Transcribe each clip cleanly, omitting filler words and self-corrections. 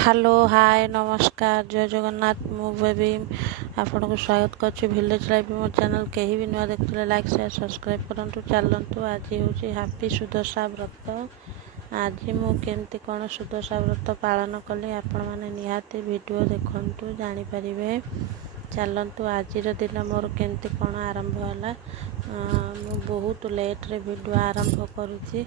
Hello hi नमस्कार जय जगन्नाथ मु बेबी आपन को स्वागत करछि विलेज लाइफ मो चैनल केही भी नुआ देखले लाइक शेयर सब्सक्राइब करंतु चलंतु आज होछि हैप्पी सुदशा व्रत। आज मु केमती कोन सुदशा व्रत पालन कली आपण माने निहाती वीडियो देखंतु जानि परिबे। चलंतु आज दिन मोर केमती कोन आरंभ होला। मु बहुत लेट रे वीडियो आरंभ करूछि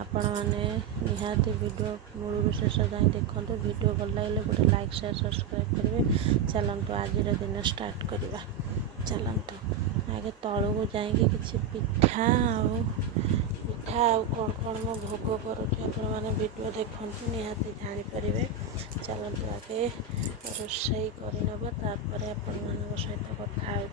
आपण माने निहाती वीडियो मूल शेष जाए देखो। वीडियो भल लगे गोटे लाइक शेयर सब्सक्राइब करेंगे। चलतु आज दिन स्टार्ट करवा। चलतु आगे तलू को जाइए किसी पिठा कौन कौन मो भोग करुँचे वीडियो देखु निहाती जानीपर। चलतु आगे रोषे करनब तापर आपण मान सहित कथा हो।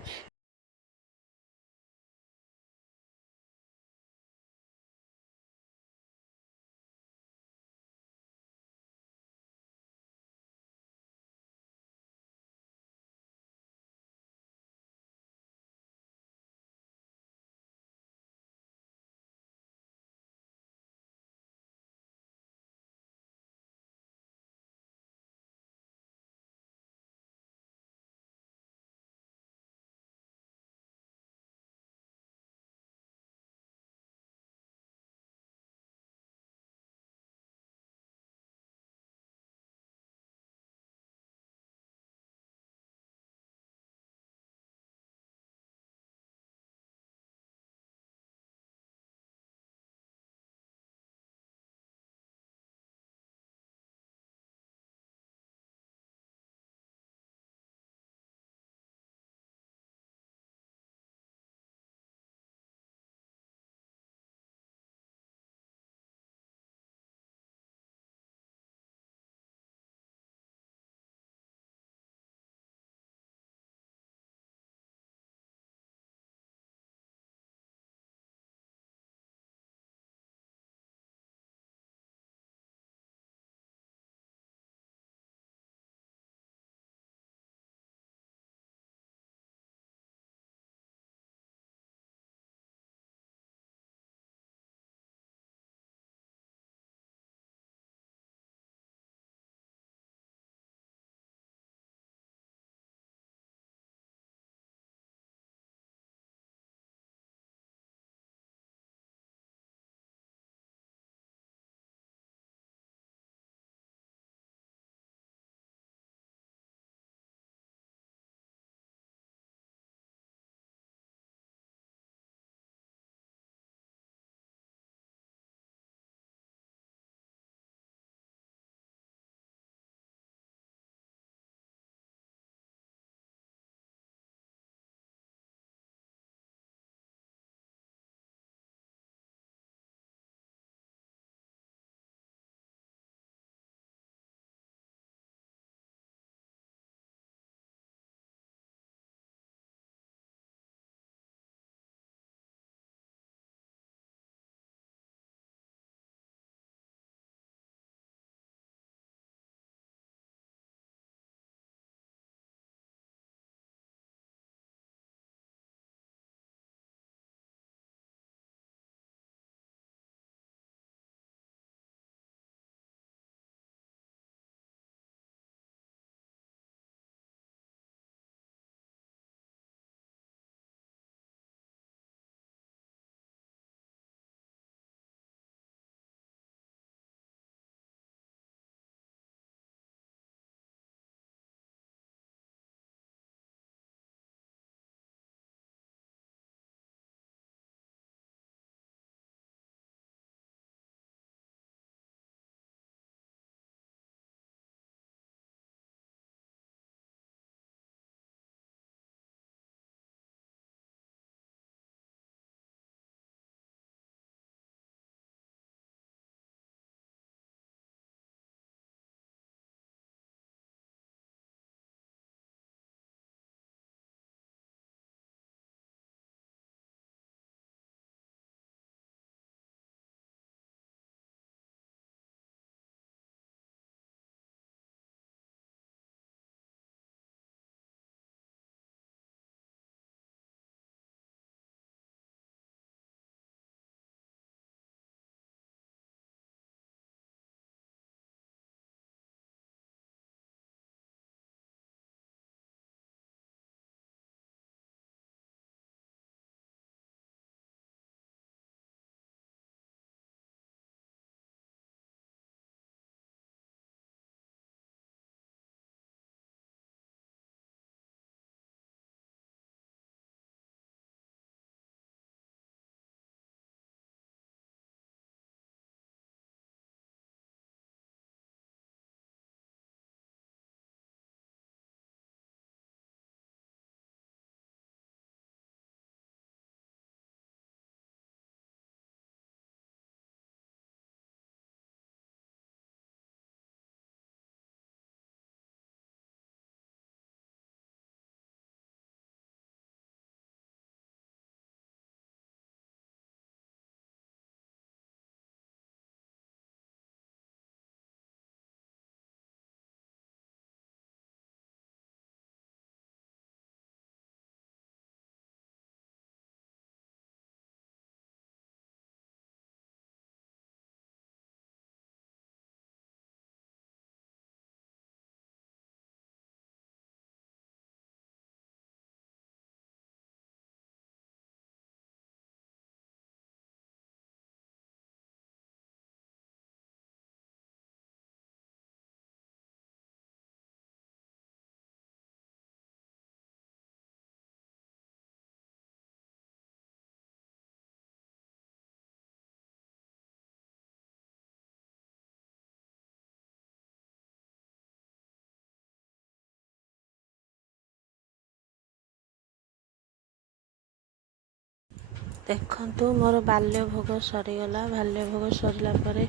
ଦେଖନ୍ତୁ ମୋର ବାଲ୍ୟ ଭୋଗ ସରିଗଲା। ବାଲ୍ୟ ଭୋଗ ସରିଲା ପରେ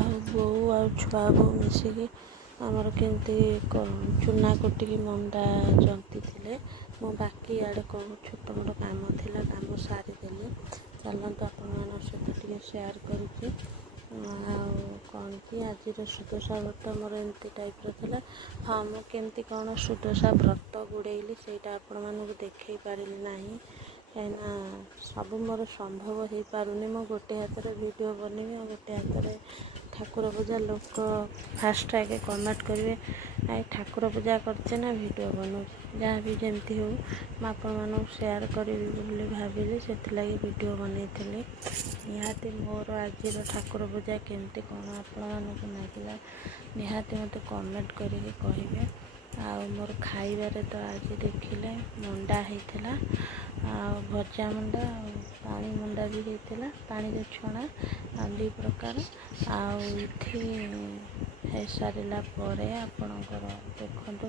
ଆଉ ବୋଉ ଆଉ ଛୁଆ ବୋଉ ମିଶିକି ଆମର କେମିତି ଚୁନା କୁଟିକି ମଣ୍ଡା ଜନ୍ତି ଥିଲେ। ମୁଁ ବାକି ଆଡ଼େ କ'ଣ ଛୋଟ ମୋଟ କାମ ଥିଲା, କାମ ସାରିଦେଲି। ଚାଲନ୍ତୁ ଆପଣମାନଙ୍କ ସହିତ ଟିକେ ସେୟାର କରୁଛି। ଆଉ କ'ଣ କି ଆଜିର ସୁଦଶା ବ୍ରତ ମୋର ଏମିତି ଟାଇପ୍ର ଥିଲା। ହଁ, ମୁଁ କେମିତି କ'ଣ ସୁଦଶା ବ୍ରତ ଗୁଡ଼େଇଲି ସେଇଟା ଆପଣମାନଙ୍କୁ ଦେଖେଇ ପାରିଲି ନାହିଁ, କାହିଁକିନା ସବୁ ମୋର ସମ୍ଭବ ହେଇପାରୁନି। ମୁଁ ଗୋଟେ ହାତରେ ଭିଡ଼ିଓ ବନେଇବି ଆଉ ଗୋଟେ ହାତରେ ଠାକୁର ପୂଜା। ଲୋକ ଫାଷ୍ଟ ଆଗେ କମେଣ୍ଟ କରିବେ, ଆଇ ଠାକୁର ପୂଜା କରୁଛେ ନା ଭିଡ଼ିଓ ବନଉଛି। ଯାହା ବି ଯେମିତି ହେଉ ମୁଁ ଆପଣମାନଙ୍କୁ ସେୟାର କରିବି ବୋଲି ଭାବିଲି, ସେଥିଲାଗି ଭିଡ଼ିଓ ବନେଇଥିଲି। ନିହାତି ମୋର ଆଜିର ଠାକୁର ପୂଜା କେମିତି କ'ଣ ଆପଣମାନଙ୍କୁ ଲାଗିଲା ନିହାତି ମୋତେ କମେଣ୍ଟ କରିକି କହିବେ। ଆଉ ମୋର ଖାଇବାରେ ତ ଆଜି ଦେଖିଲେ ମଣ୍ଡା ହେଇଥିଲା, ଆଉ ଭଜା ମଣ୍ଡା ଆଉ ପାଣି ମଣ୍ଡା ବି ହେଇଥିଲା, ପାଣିରେ ଛଣା ଦୁଇ ପ୍ରକାର। ଆଉ ଏଠି ହେଇସାରିଲା ପରେ ଆପଣଙ୍କର ଦେଖନ୍ତୁ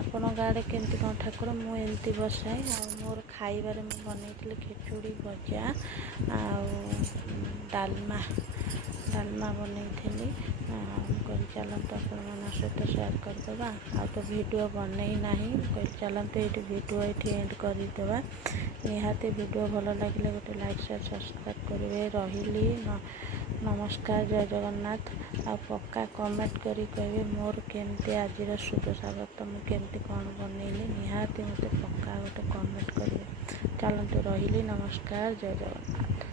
ଆପଣଙ୍କ ଆଡ଼େ କେମିତି କ'ଣ ଠାକୁର, ମୁଁ ଏମିତି ବସାଏ। ଆଉ ମୋର ଖାଇବାରେ ମୁଁ ବନେଇଥିଲି ଖିଚୁଡ଼ି, ଭଜା ଆଉ ଡାଲମା ବନେଇଥିଲି। ମୁଁ କହିଲି ଚାଲନ୍ତୁ ଆପଣମାନଙ୍କ ସହିତ ସେୟାର କରିଦେବା। ଆଉ ତ ଭିଡ଼ିଓ ବନେଇ ନାହିଁ, ମୁଁ କହିଲି ଚାଲନ୍ତୁ ଏଇଠି ଭିଡ଼ିଓ ଏଣ୍ଡ କରିଦେବା। ନିହାତି ଭିଡ଼ିଓ ଭଲ ଲାଗିଲେ ଗୋଟେ ଲାଇକ୍ ସେୟାର ସବସ୍କ୍ରାଇବ୍ କରିବେ। ରହିଲି, ନମସ୍କାର, ଜୟ ଜଗନ୍ନାଥ। ଆଉ ପକ୍କା କମେଣ୍ଟ କରି କହିବେ ମୋର କେମିତି ଆଜିର ସୁଦଶା ବ୍ରତ ମୁଁ କେମିତି କ'ଣ ବନେଇଲି। ନିହାତି ମୋତେ ପକ୍କା ଗୋଟେ କମେଣ୍ଟ କରିବେ। ଚାଲନ୍ତୁ ରହିଲି, ନମସ୍କାର, ଜୟ ଜଗନ୍ନାଥ।